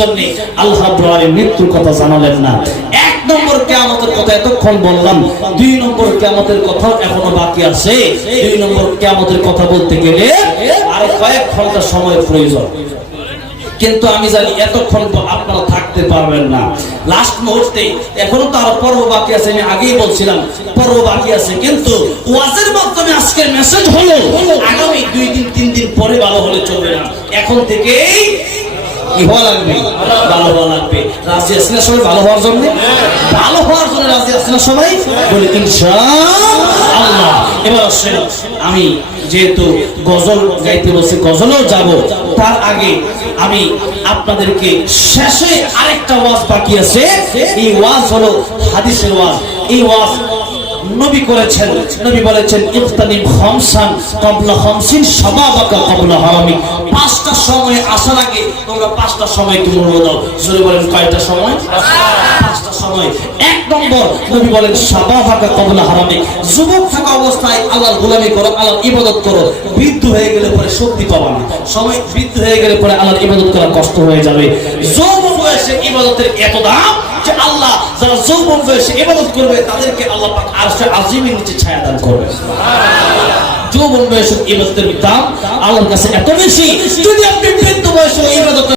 জন্য আল্লাহ রাব্বুল আলামিন মৃত্যুর কথা জানালেন না? এক নম্বর কিয়ামতের কথা এতক্ষণ বললাম, দুই নম্বর কিয়ামতের কথা এখনো বাকি আছে। দুই নম্বর কিয়ামতের কথা বলতে গেলে আর কয়েক ঘন্টা সময় প্রয়োজন, কিন্তু আমি জানি এতক্ষণ আপনারা থাকতে পারবেন না। লাস্ট মুহূর্তে এখনো তো আরো পর্ব বাকি আছে, আমি আগেই বলছিলাম পর্ব বাকি আছে, কিন্তু ওয়াজের মাধ্যমে আজকের মেসেজ হলো আগামী 2 দিন 3 দিন পরে ভালো হলে চলবে না, এখন থেকেই কি হওয়া লাগবে, ভালো হওয়া লাগবে। রাজি আছেন না সবাই ভালো হওয়ার জন্য? ভালো হওয়ার জন্য রাজি আছেন না সবাই? বলি ইনশাআল্লাহ। এবার আসেন, আমি যেহেতু গজল গাইতে বসে গজলও যাব, তার আগে আমি আপনাদেরকে শেষে আরেকটা ওয়াজ বাকি আছে। এই ওয়াজ হলো হাদিসের ওয়াজ। এই ওয়াজ নবী করেছেন। নবী বলেছেন ইফতানিম খামসান ক্বাবলা খামসিন শাবাবাকা ক্বাবলা হারামিক। 5টা সময় আসার আগে তোমরা 5টা সময়কে মূল্য দাও। জোরে বলেন কয়টা সময়? 5টা সময়। এক নম্বর নবী বলেন শাবাবাকা ক্বাবলা হারামিক, যুবক থাকা অবস্থায় আল্লাহর গোলামি করো, আল্লাহর ইবাদত করো। বৃদ্ধ হয়ে গেলে পরে শক্তি পাবা না, সময় বৃদ্ধ হয়ে গেলে পরে আল্লাহর ইবাদত করা কষ্ট হয়ে যাবে। যৌবন বয়সে ইবাদতের এত দাম যে আল্লাহ যারা যৌবন বয়সে ইবাদত করবে তাদেরকে আল্লাহ পাক আরশে আজিমের নিচে ছায়া দান করবে। যৌবন বয়সে ইবাদতের দাম আল্লাহর কাছে এত বেশি, যদি আপনি বৃদ্ধ বয়সে ইবাদত